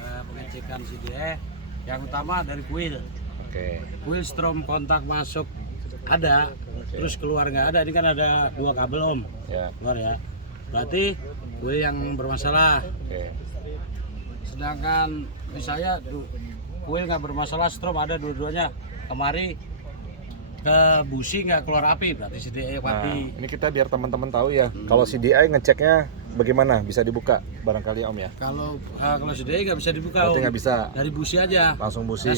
pengecekan CDI yang utama dari kuil. Kuil strom kontak masuk ada, terus keluar nggak ada. Ini kan ada 2 kabel om, keluar ya. Berarti kuil yang bermasalah. Sedangkan misalnya kuil nggak bermasalah, strom ada dua-duanya. Kemari ke busi nggak keluar api, berarti CDI mati. Ini kita biar teman-teman tahu ya. Kalau CDI ngeceknya bagaimana? Bisa dibuka barangkali om ya? Kalau CDI nggak bisa dibuka. Berarti nggak bisa. Dari busi aja. Langsung busi.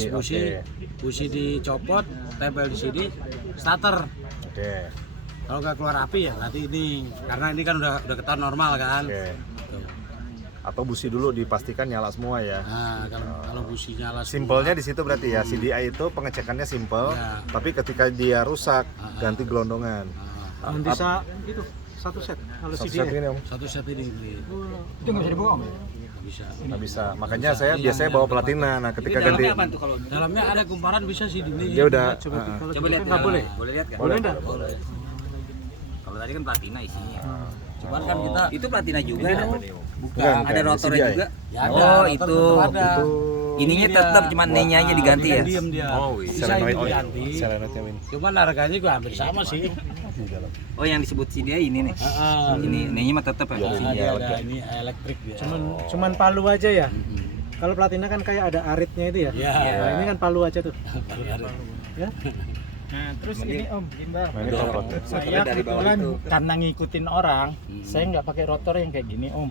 Busi dicopot, tempel di sini, starter. Kalau nggak keluar api ya berarti ini, karena ini kan udah ketahuan normal kan. Atau busi dulu dipastikan nyala semua ya. Nah, kalau busi nyala semua. Simpelnya di situ berarti ya. CDI itu pengecekannya simpel, tapi ketika dia rusak ganti gelondongan. Bisa itu satu set kalau Satu CDI. set ini om. Satu set ini. Itu nggak bisa dibuka om? Bisa. Nggak bisa. Makanya saya biasanya bawa platina. Nah ketika ganti Dalamnya ada kumparan bisa sih ini. dia udah. Coba lihat, nggak boleh. Boleh lihat kan? Boleh enggak? Boleh. Kalau tadi kan platina isinya. Cuman kan kita Itu platina juga. Bukan, Ada rotornya CDI. juga. ya ada, Oh, rotor itu. tetap ada. Ininya Ini tetap dia. cuma nenya aja diganti ya. Diem dia. Bisa Selenoid ini diganti. Selenoidnya ini. Cuman harganya juga hampir sama sih. Oh, yang disebut CDI ini nih. Ini nenya mah tetap ya. Ada ini elektrik dia. Cuman palu aja ya. Kalau platina kan kayak ada aritnya itu ya. Iya. Nah, ini kan palu aja tuh. Ya. Nah, terus ini Om, Gimbal. Nah, ini toplotnya. Saya Dari bawah kebetulan itu. karena ngikutin orang, saya nggak pakai rotor yang kayak gini Om.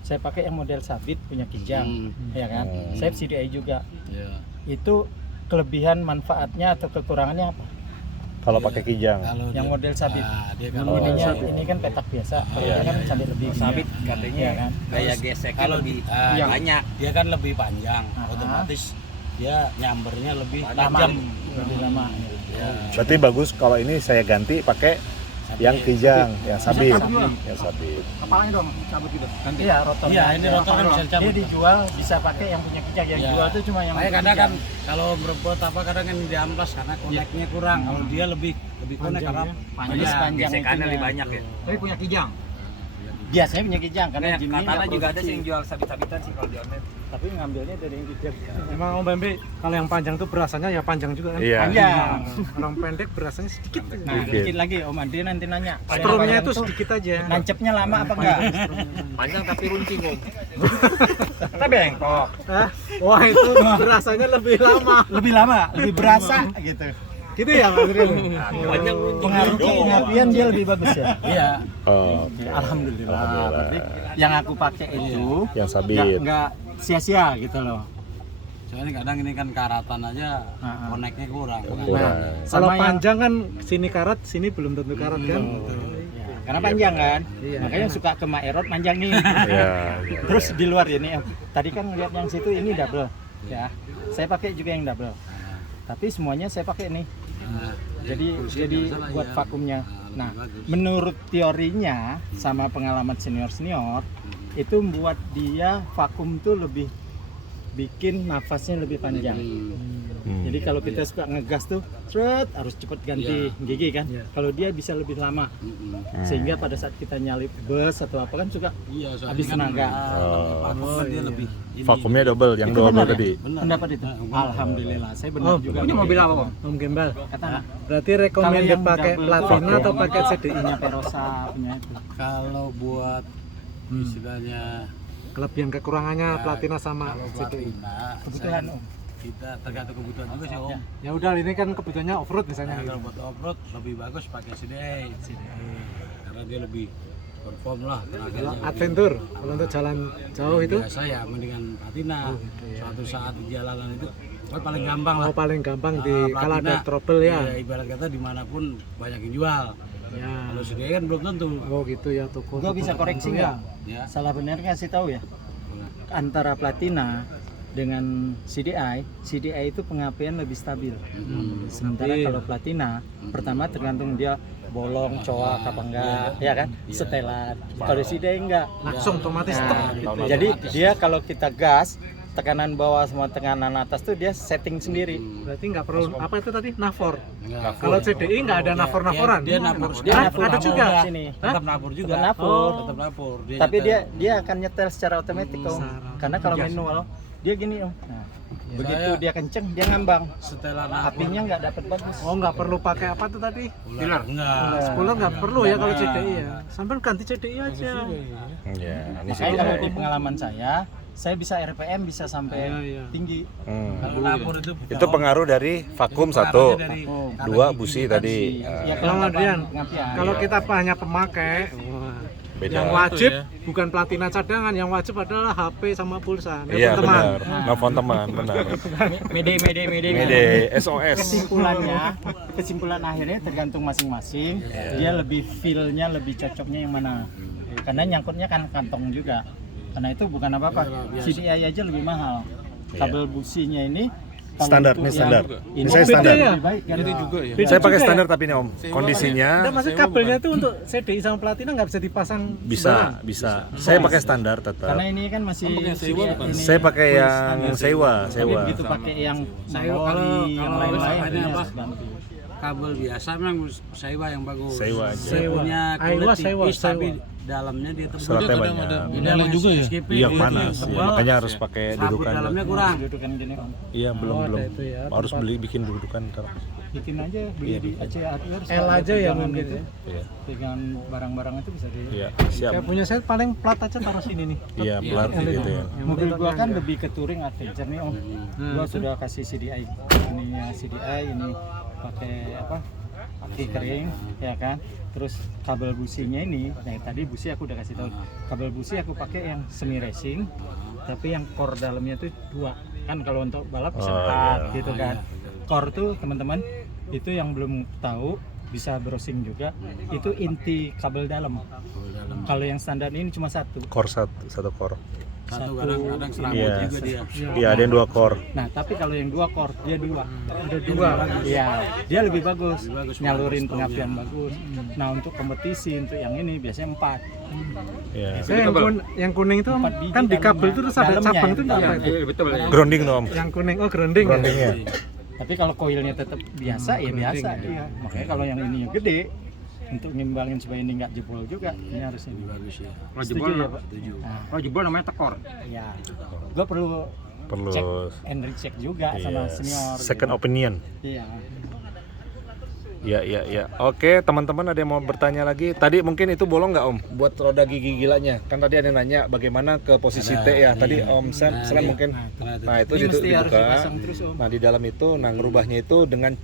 Saya pakai yang model sabit punya kijang, ya kan. Saya CDI juga. Iya. Itu kelebihan manfaatnya atau kekurangannya apa? Kalau pakai kijang. Kalau Yang dia- model sabit. dia Yang kalau ininya ini kan petak biasa, kalau dia kan sabit lebih Sabit gini. katanya Iya kan. gaya geseknya kalau lebih iya. banyak. dia kan lebih panjang, Aha. otomatis dia nyambernya lebih Lama, tajam. lebih lama. Ya. Berarti bagus kalau ini saya ganti pakai yang kijang, yang sabit. Yang sabit. Kepalanya dong, cabut gitu. Iya, rotornya. Iya, ini rotor kan bisa dicabut. Dia dijual bisa pakai yang punya kijang. Yang Iya. jual itu cuma yang Makanya kadang kijang. kan kalau merebut apa kadang kan di amplas karena koneknya kurang. Kalau dia lebih konek karena panjang Gesekannya itunya. lebih banyak ya. Tapi punya kijang. Biasanya punya kijang karena Karena Jimny katanya nggak juga ada produksi. sih yang jual sabit-sabitan sih kalau di online. Tapi ngambilnya dari yang kijang. Emang Om Bambi, kalau yang panjang tuh berasanya ya panjang juga kan? Iya. Panjang. Kalau pendek berasanya sedikit. Nah, dikit lagi Om Andi nanti nanya. Kalau yang Strumnya panjang itu tuh sedikit aja. Nancepnya lama apa enggak? Panjang tapi runcing om. Kita bengkok. Hah? Wah itu berasanya lebih lama. Lebih lama, lebih berasa gitu. Gitu ya Mas Ril? Panjang Pengaruh pengapian dia lebih bagus ya. iya. Oh, Alhamdulillah. Berarti yang aku pakai itu yang sabit. nggak sia-sia gitu loh. Soalnya kadang ini kan karatan aja koneknya kurang. Kurang. Kalau Sama yang- panjang kan sini karat, sini belum tentu karat kan? Ya, karena panjang kan, Iya. makanya suka ke Maerot panjang nih. Iya. Terus di luar ini, tadi kan lihat yang situ ini double, ya. Saya pakai juga yang double. Tapi semuanya saya pakai nih. Nah, Jadi masalah, buat ya. vakumnya. Nah, bagus. menurut teorinya sama pengalaman senior itu membuat dia vakum tuh lebih bikin nafasnya lebih panjang. Jadi kalau kita suka ngegas tuh, harus cepet ganti gigi kan. Kalau dia bisa lebih lama, sehingga pada saat kita nyalip bus atau apa kan suka Iya, soalnya habis kan, tenaga. vakumnya dia lebih ini. Vakumnya double, yang Itu double benar ya? tadi. Benar. Pendapat itu. Alhamdulillah, saya benar juga. Ini mobil apa Om? Om Gimbal. Berarti recommended pakai platina atau pakai CDI? punya Perosa punya itu. Kalau buat istilahnya Kelebihan kekurangannya platina sama kalau CDI. platina Kebutuhan Om. kita tergantung kebutuhan juga sih om. Ya udah ini kan kebutuhannya off-road misalnya. Nah, kalau buat off-road lebih bagus pakai CDI. Karena dia lebih perform lah tenaganya. Adventure, kalau untuk jalan jauh itu Biasa ya mendingan platina. Suatu saat di jalanan itu paling gampang lah. paling gampang di Platina, kalau ada trouble ya. Ibarat kata dimanapun banyak yang jual. Ya. Kalau CDI kan belum tentu. Oh gitu ya toko. Gua bisa koreksi nggak? Ya. Salah benar kasih tahu ya. Antara platina dengan CDI, CDI itu pengapian lebih stabil. Sementara kalau platina, pertama tergantung dia bolong, coak apa enggak, ya kan? Setelan. Kalau CDI enggak. Langsung otomatis Nah, stop. jadi dia kalau kita gas, tekanan bawah sama tekanan atas tuh dia setting sendiri. Berarti nggak perlu apa itu tadi nafor. Enggak. Kalau CDI nggak ada nafor-naforan. Dia napur. Dia Hah? napur Ada juga? sini. Tetap napur juga. Tetap napur. Tetap napur. Tapi nyetel. dia akan nyetel secara otomatis Om. Karena kalau manual dia gini Om. Nah, begitu dia kenceng dia ngambang. Setelah napur. Apinya nggak dapat bagus. Oh, nggak perlu pakai apa tuh tadi? Pilar. Enggak. Spoiler nggak perlu ya kalau CDI ya. Sampai ganti CDI aja. Ya, ini Makanya kalau di CDI. pengalaman saya bisa RPM bisa sampai Iya. tinggi. Kalau napur Itu pengaruh dari vakum satu, dua busi tadi. Ya, Bang Adrian, pengapian. kalau kita hanya pemakai, Beda. yang wajib bukan platina cadangan, yang wajib adalah HP sama pulsa. Iya teman. benar. Nelfon teman, benar. Mede. SOS. Kesimpulan akhirnya tergantung masing-masing. Dia lebih feel-nya lebih cocoknya yang mana. Karena nyangkutnya kan kantong juga. Karena itu bukan apa-apa. CDI aja lebih mahal. Kabel businya ini kalau Standar, untuk ini yang standar. ini Ini saya beda standar. ya? lebih baik kan? Beda Saya pakai juga standar ya? tapi nih Om, kondisinya Nggak, maksudnya kabelnya tuh untuk CDI sama platina nggak bisa dipasang sembarang. bisa. Saya pakai standar tetap. Karena ini kan masih ini Saya pakai yang sewa. Tapi begitu pakai yang Nagoli, yang lain-lain ada ini apa? harus ganti. Kabel biasa memang sewa yang bagus. Sewa aja. Dia punya Aiwa, kulit sewa, tipis sewa. tapi dalamnya dia tebal. Seratnya banyak. Ini juga ya? Iya panas. Iya, makanya harus pakai Sabut dudukan. dalamnya kurang. Dudukan gini Om. Iya belum Oh, ada belum. itu ya, Harus tempat. bikin dudukan ntar. Bikin aja beli di Aceh Hardware. L aja ya mungkin itu. ya. Iya. Pegangan barang-barang itu bisa di. Iya siap. Kayak punya saya paling plat aja taruh sini nih. Iya pelar gitu ya. Mobil gua kan lebih ke touring adventure nih Om. Gua sudah kasih CDI ininya CDI ini pakai apa? Aki kering ya kan. Terus kabel businya ini, nah tadi busi aku udah kasih tahu. Kabel busi aku pakai yang semi racing, tapi yang core dalamnya tuh 2. Kan kalau untuk balap bisa 4 gitu kan. Core tuh teman-teman itu yang belum tahu bisa browsing juga. Itu inti kabel dalam. Kalau yang standar ini cuma 1. Core satu core. Satu kadang-kadang serabut Iya. juga dia. Iya ada yang 2 core. Nah, tapi kalau yang 2 core dia 2. Ada 2. Iya, dia lebih bagus, bagus, nyalurin bagus, pengapian bagus. Nah, untuk kompetisi untuk yang ini biasanya 4. Iya. Saya yang kuning itu Empat biji kan di kabel itu terus ada dalamnya, cabang itu yang apa itu? Grounding tuh Om. Yang kuning, oh grounding. ya? Groundingnya. Tapi kalau koilnya tetap biasa ya biasa dia. Makanya kalau yang ini yang gede untuk ngimbangin supaya ini nggak jebol juga, ini harus ini. Bagus ya. Setuju ya, Pak? Setuju. Nah, Kalau jebol namanya tekor. ya. Gua perlu Perlu cek and recheck juga sama iya, senior. second gitu. opinion. Iya. Ya. Oke, teman-teman ada yang mau bertanya lagi? Tadi mungkin itu bolong nggak Om? Buat roda gigi gilanya. Kan tadi ada yang nanya bagaimana ke posisi T ya. Tadi Om Slam mungkin. Nah, itu Ini mesti harus dibuka. dipasang terus Om. Nah, di dalam itu ngerubahnya itu dengan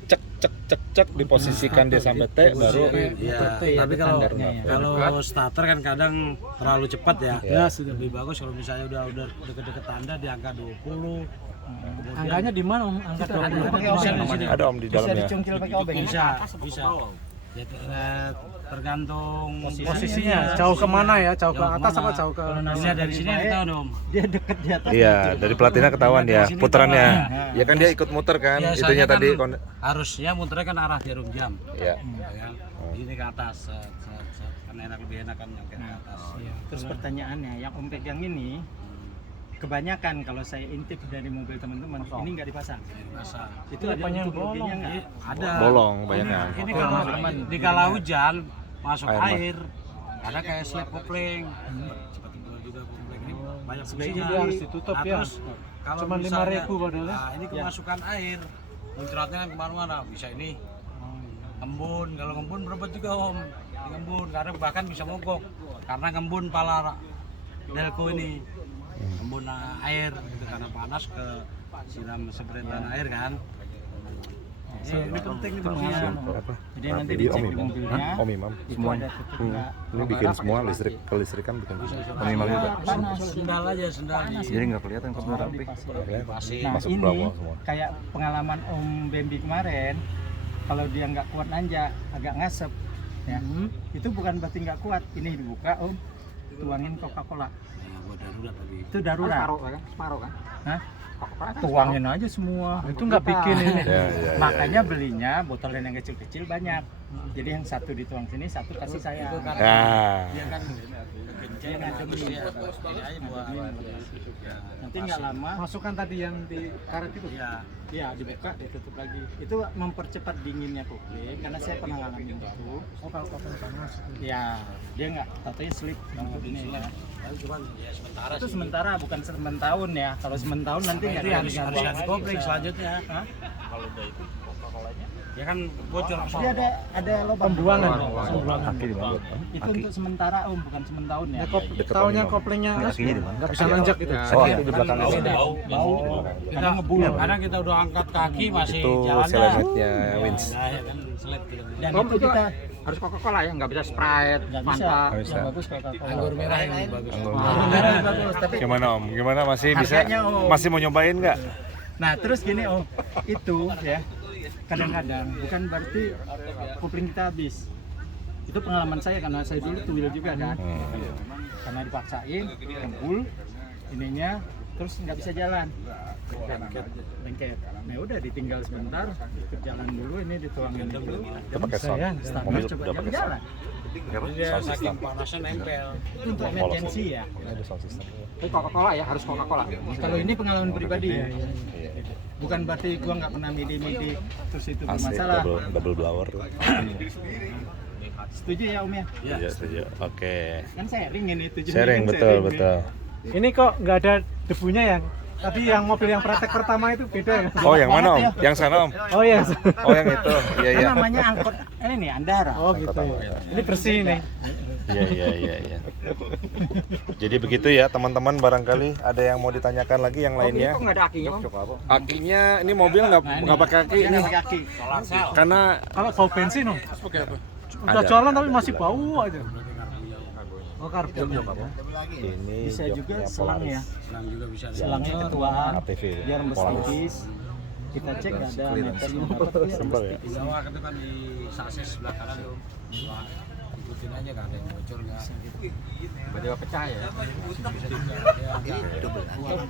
cek diposisikan dia sampai T baru Iya. Seperti Tapi itu kalau standarnya ya. kalau starter kan kadang terlalu cepat ya. Ya. Lebih bagus kalau misalnya udah deket-deket tanda di angka 20. Kemudian Angkanya di mana Om? Angka Ada 20. pakai obeng di sini. ada Om di Bisa dalamnya. dicungkil pakai obeng. bisa. Ya, tergantung Posisinya jauh kemana ya? Jauh ke Jauh atas kemana? apa jauh ke Bisa dari sini kita dong. Dia deket di atas. Iya, dari platina ketahuan ya Dari sini puterannya. ketahuan. Ya kan dia ikut muter kan, Biasanya itunya kan tadi harusnya muternya kan arah jarum jam. ya. Ya kan? Ini ke atas. Kan enak lebih enak kan yang ke atas. Terus pertanyaannya, yang Om pegang ini kebanyakan kalau saya intip dari mobil teman-teman ini nggak dipasang. Masa Itu ada untuk ruginya nggak? ada Bolong banyak kan. Ini kalau di kala hujan masuk Air, Mas. air, ada kayak slab kopling. Cepat tebal juga kopling ini banyak Sebenarnya fungsinya. dia harus ditutup Nah, ya. terus kalau Cuman misalnya, 5.000 padahal ya. nah, ini kemasukan air, muncratnya kan kemana-mana. Bisa ini ngembun, kalau ngembun berapa juga Om? Di ngembun, karena bahkan bisa mogok karena ngembun pala delco ini. Ngembun air gitu, karena panas ke siram sepretan air kan. Ini penting nih fungsinya. Apa? Jadi nanti Di dicek Om di Imam. mobilnya. Om Imam. Itu ada tutup nggak? Ini bikin semua listrik, kelistrikan bikin. Om Imam juga. Panas. Sendal aja sendal. Jadi nggak kelihatan kalau Semua rapi. dipasang. Pasir. Nah Masuk ini bawah semua. kayak pengalaman Om Bambi kemarin, kalau dia nggak kuat nanjak, agak ngasep, ya itu bukan berarti nggak kuat. Ini dibuka Om, tuangin Coca-Cola, Ya, buat darurat tadi. itu darurat. Separuh kan? Hah? Tuangin aja semua. Itu nggak bikin ini. Ya. Makanya belinya botol yang kecil-kecil banyak. Jadi yang satu dituang sini, satu kasih saya. Itu kan Nah, dia kan kencing terus dia ini aja dua. Nanti nggak lama, Masukkan tadi yang di karet itu. Ya. ya dibuka, ditutup lagi. Itu mempercepat dinginnya kupling, karena saya pernah ngalamin itu. Oh, kalau kopling panas. Ya, dia nggak, katanya slip untuk ini. Ya. Tapi cuman ya sementara Itu sih. sementara, bukan sementahun ya. Kalau sementahun nanti nggak Jadi harus ganti kopling selanjutnya. Hah? Ya kan bocor ke Dia sono. ada lubang Pembuangan. Pembuangan. kaki di mana? Itu untuk sementara bukan sementahun ya. Taunya koplingnya nggak bisa nanjak gitu. Oh, di belakang ini. Bau, Kita ngebul. Kadang kita udah angkat kaki masih Itu jalan dah. selengetnya Wins. Nah, ya kan selip gitu. Dan itu kita Harus Coca-Cola ya, nggak bisa Sprite, nggak bisa. Fanta. Nggak bisa. Yang bagus Coca-Cola. Anggur merah yang bagus. Anggur Anggur merah yang bagus, tapi Gimana Om? Gimana masih bisa? Harganya, Om. Masih mau nyobain nggak? nah terus gini itu ya kadang-kadang bukan berarti kopling kita habis. Itu pengalaman saya karena saya dulu tuwil juga kan. Karena dipaksain, kempul ininya terus nggak bisa jalan. Lengket. Nah udah ditinggal sebentar, ikut jalan dulu ini dituangin itu. Itu pakai sound. Standar Mobil coba udah pakai sound. jalan. Dia Sound system. saking panasnya nempel. Itu untuk emergency ya. Ini ada sound system. Tapi Coca-Cola ya, harus Coca-Cola. Kalau ini pengalaman pribadi ya. Iya. Bukan berarti gua nggak pernah midi-midi terus itu Asli bermasalah. double blower. Setuju ya Om ya? Iya, setuju. Oke. Kan sharing ini tujuannya Sharing kan betul, sharing, ya. betul. Ini kok nggak ada debunya ya? Tadi yang mobil yang praktek pertama itu beda ya? Oh, yang mana Om? ya. Yang sana Om? Oh ya. Oh, yang itu. Iya, Kan iya. namanya angkot ini nih Andara. Oh gitu ya. Ini bersih nih. Iya. Jadi begitu ya teman-teman, barangkali ada yang mau ditanyakan lagi yang lainnya. Kok nggak ada akinya, Om? Akinya ini mobil nggak pakai aki Dia ini nggak pakai kaki. Solar cell. karena Kalau bau bensin Om. Udah Ada. jualan tapi masih bau aja. Oh karbon. ini Bisa juga joknya selang Polaris. ya. Selang juga bisa. Selangnya ketuaan. ATV. Biar rembes Polaris. tipis. Kita cek nggak ada meternya apa tapi rembes Simpel ya. tipis. Di bawah itu kan di sasis sebelah kanan tuh. Wah, ikutin aja kan ada yang bocor nggak. Tiba-tiba pecah ya. Ya,